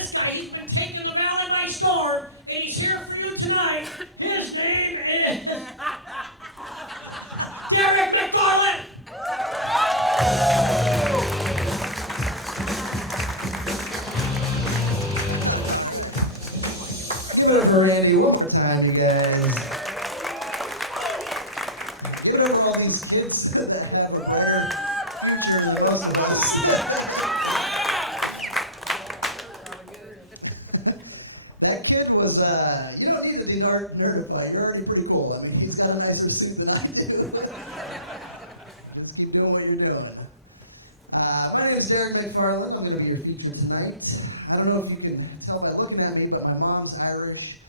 this guy. He's been taking the valley by storm, and he's here for you tonight. His name is Derek McFarland. Give it up for Randy one more time, you guys. Give it up for all these kids that have a better future than most of us. That kid was, you don't need to be nerdified. You're already pretty cool. I mean, he's got a nicer suit than I do. Let's keep doing what you're doing. My name is Derek McFarland. I'm going to be your feature tonight. I don't know if you can tell by looking at me, but my mom's Irish,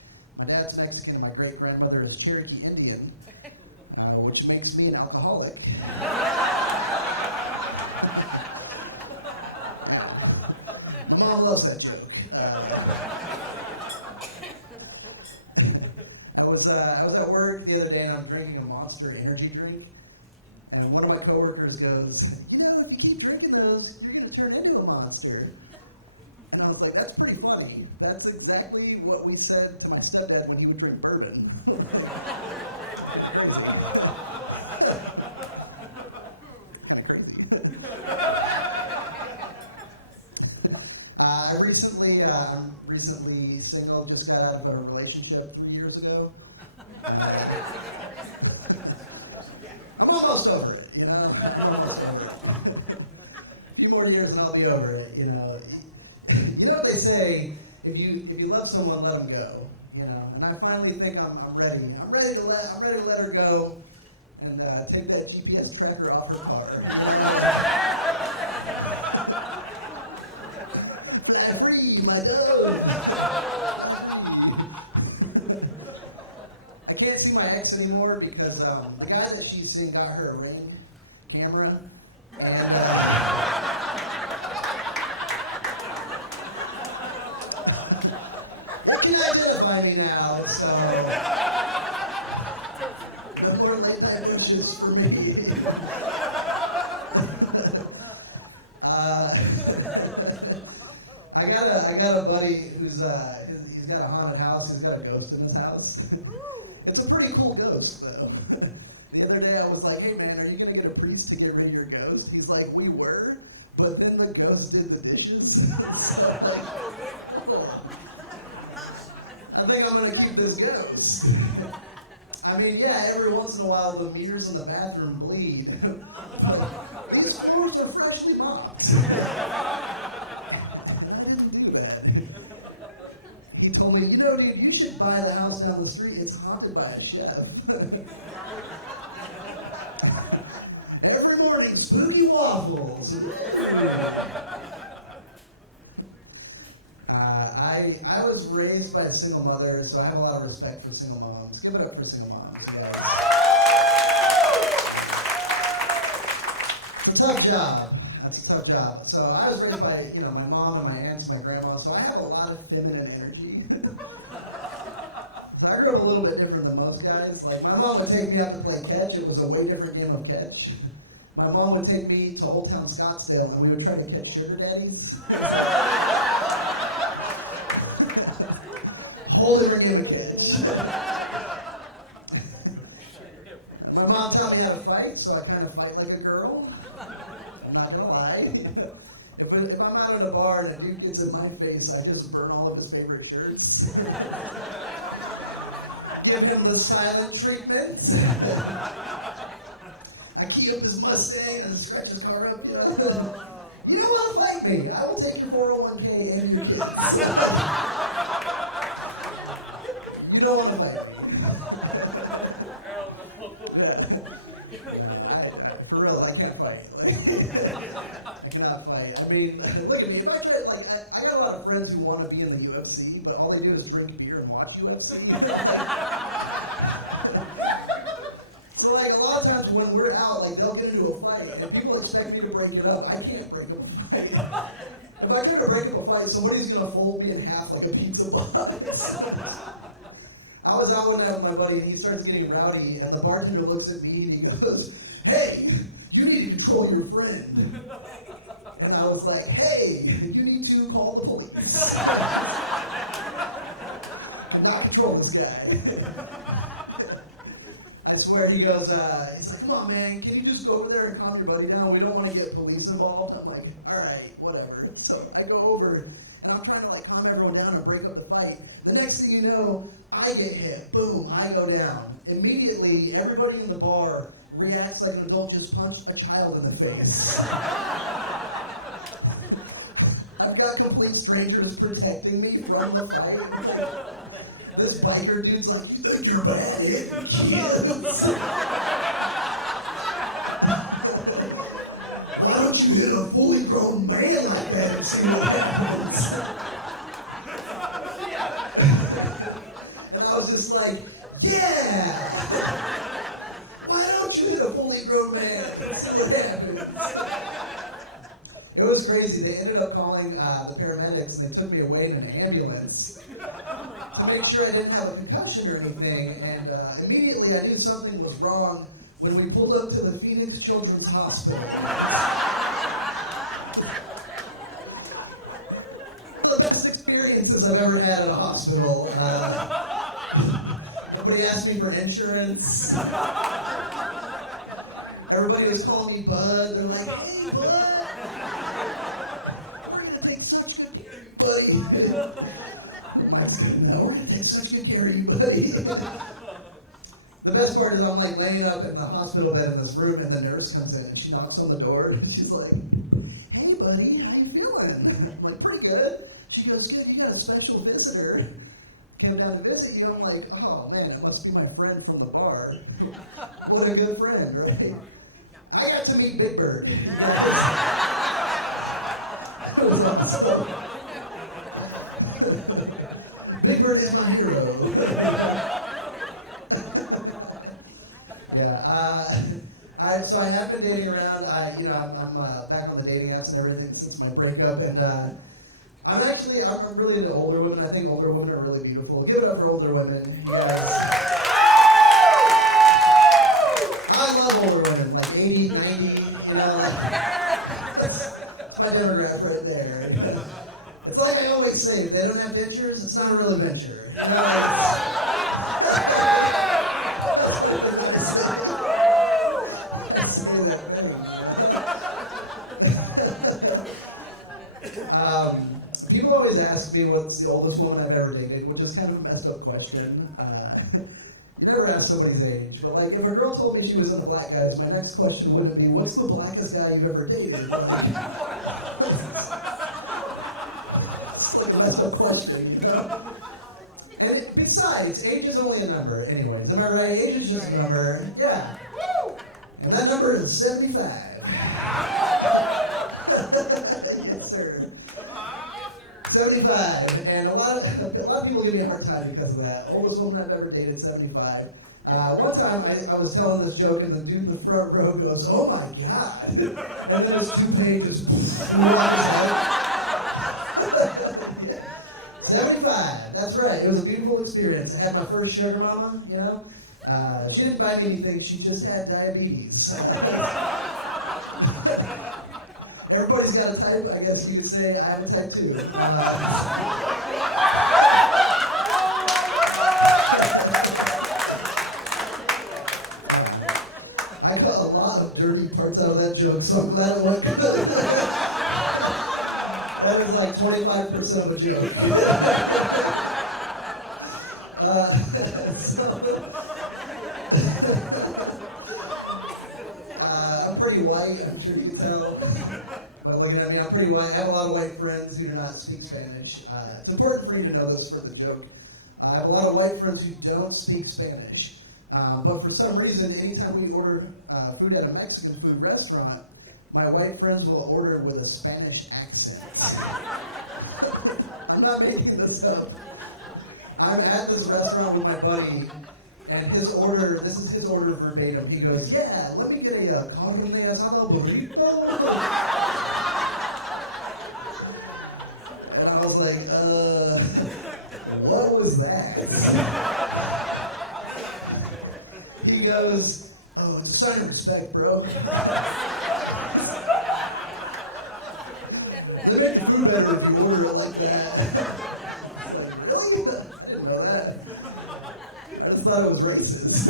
my dad's Mexican, my great-grandmother is Cherokee Indian, which makes me an alcoholic. My mom loves that joke. I was at work the other day and I'm drinking a Monster energy drink. And one of my coworkers goes, you know, if you keep drinking those, you're going to turn into a monster. And I was like, that's pretty funny. That's exactly what we said to my stepdad when he would drink bourbon. I'm recently single, just got out of a relationship 3 years ago. I'm almost over it, you know. I'm almost over it. A few more years and I'll be over it, you know. You know what they say? If you love someone, let them go. You know. And I finally think I'm ready. I'm ready to let her go and take that GPS tracker off her car. I free my dog. I can't see my ex anymore because the guy that she's seeing got her a Ring camera, and you can identify me now, so no more late night shits for me. I got a buddy who's he's got a haunted house. He's got a ghost in his house. It's a pretty cool ghost, though. The other day I was like, hey man, are you going to get a priest to get rid of your ghost? He's like, we were, but then the ghost did the dishes. So like, I think I'm going to keep this ghost. I mean, yeah, every once in a while the mirrors in the bathroom bleed. These floors are freshly mopped. I didn't do that. He told me, you know, dude, you should buy the house down the street. It's haunted by a chef. Every morning, spooky waffles. I was raised by a single mother, so I have a lot of respect for single moms. Give it up for single moms. Yeah. It's a tough job. That's a tough job. So I was raised by, you know, my mom and my aunts, my grandma, so I have a lot of feminine energy. I grew up a little bit different than most guys. Like, my mom would take me out to play catch. It was a way different game of catch. My mom would take me to Old Town Scottsdale, and we would try to catch sugar daddies. Whole different game of catch. My mom taught me how to fight, so I kind of fight like a girl. I'm not gonna lie. If I'm out at a bar and a dude gets in my face, I just burn all of his favorite shirts. Give him the silent treatment. I key up his Mustang and stretch his car up. You don't want to fight me. I will take your 401k and your kids. You don't want to fight me. For real, I can't fight. Like, I cannot fight. I mean, look at me. If I try, like, I got a lot of friends who want to be in the UFC, but all they do is drink beer and watch UFC. So, like, a lot of times when we're out, like, they'll get into a fight, and people expect me to break it up. I can't break up a fight. If I try to break up a fight, somebody's going to fold me in half like a pizza box. I was out one night with my buddy, and he starts getting rowdy, and the bartender looks at me, and he goes, hey, you need to control your friend. And I was like, hey, you need to call the police. cannot control this guy. I swear he goes, he's like, come on, man, can you just go over there and calm your buddy down? We don't want to get police involved. I'm like, all right, whatever. So I go over, and I'm trying to like calm everyone down and break up the fight. The next thing you know, I get hit. Boom, I go down. Immediately, everybody in the bar reacts like an adult just punched a child in the face. I've got complete strangers protecting me from the fight. This biker dude's like, you think you're bad at kids? Why don't you hit a fully grown man like that and see what happens? And I was just like, yeah! Why don't you hit a fully grown man and see what happens? It was crazy. They ended up calling the paramedics and they took me away in an ambulance to make sure I didn't have a concussion or anything. And immediately I knew something was wrong when we pulled up to the Phoenix Children's Hospital. The best experiences I've ever had at a hospital. Nobody asked me for insurance. Everybody was calling me Bud. They're like, hey, Bud. We're going to take such good care of you, buddy. Nice good. No, we're going to take such good care of you, buddy. The best part is I'm like laying up in the hospital bed in this room, and the nurse comes in and she knocks on the door and she's like, hey, buddy, how you feeling? I'm like, pretty good. She goes, kid, you got a special visitor. Came down to visit you. I'm like, oh man, it must be my friend from the bar. What a good friend, right? I got to meet Big Bird. It was awesome. Big Bird is my hero. Yeah. So I have been dating around. I'm back on the dating apps and everything since my breakup, and I'm really into older women. I think older women are really beautiful. Give it up for older women, you guys. I love older women, like 80, 90, you know. That's my demographic right there. It's like I always say, if they don't have dentures, it's not a real adventure. You know, that's what we're gonna say. Let's say that. People always ask me what's the oldest woman I've ever dated, which is kind of a messed up question. Never ask somebody's age, but like if a girl told me she was into black guys, my next question wouldn't be, what's the blackest guy you've ever dated? Like, it's like a messed up question, you know? And besides, age is only a number anyways. Am I right? Age is just a number. Yeah. And that number is 75. Yes, sir. 75, and a lot of people give me a hard time because of that. Oldest woman I've ever dated, 75. One time I was telling this joke, and the dude in the front row goes, "Oh my God!" And then his 2 pages flew out his head. 75. That's right. It was a beautiful experience. I had my first sugar mama. You know, she didn't buy me anything. She just had diabetes. Everybody's got a type, I guess you could say. I have a type too. I cut a lot of dirty parts out of that joke, so I'm glad it went good. That is like 25% of a joke. I'm pretty white, I'm sure you can tell. Looking at me, I'm pretty white. I have a lot of white friends who do not speak Spanish. It's important for you to know this for the joke. I have a lot of white friends who don't speak Spanish. But for some reason, anytime we order food at a Mexican food restaurant, my white friends will order with a Spanish accent. I'm not making this up. I'm at this restaurant with my buddy, and this is his order verbatim. He goes, yeah, let me get a carne asada burrito. And I was like, what was that? He goes, oh, it's a sign of respect, bro. They make the food better if you order it like that. It's like, really? I didn't know that. I just thought it was racist.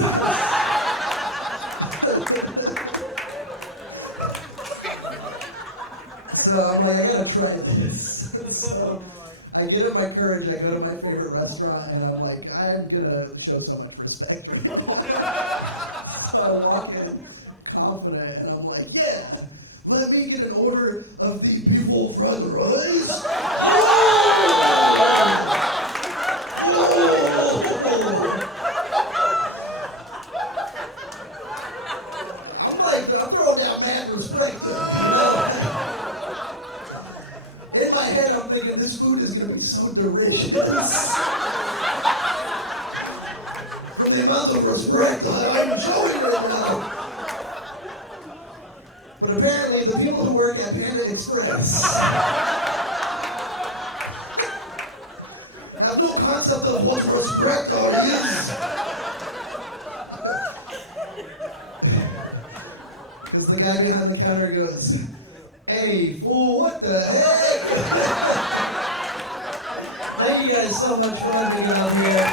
So I'm like, I gotta try this. So I get up my courage, I go to my favorite restaurant, and I'm like, I am gonna show so much respect. So I walk in confident, and I'm like, yeah, let me get an order of the beef fried rice. I'm throwing down mad respect here, you know? In my head, I'm thinking this food is gonna be so delicious. And the amount of respect I'm showing right now. But apparently, the people who work at Panda Express have no concept of what respect is. Because the guy behind the counter goes, "Hey, fool, what the heck?" Thank you guys so much for letting me get up here.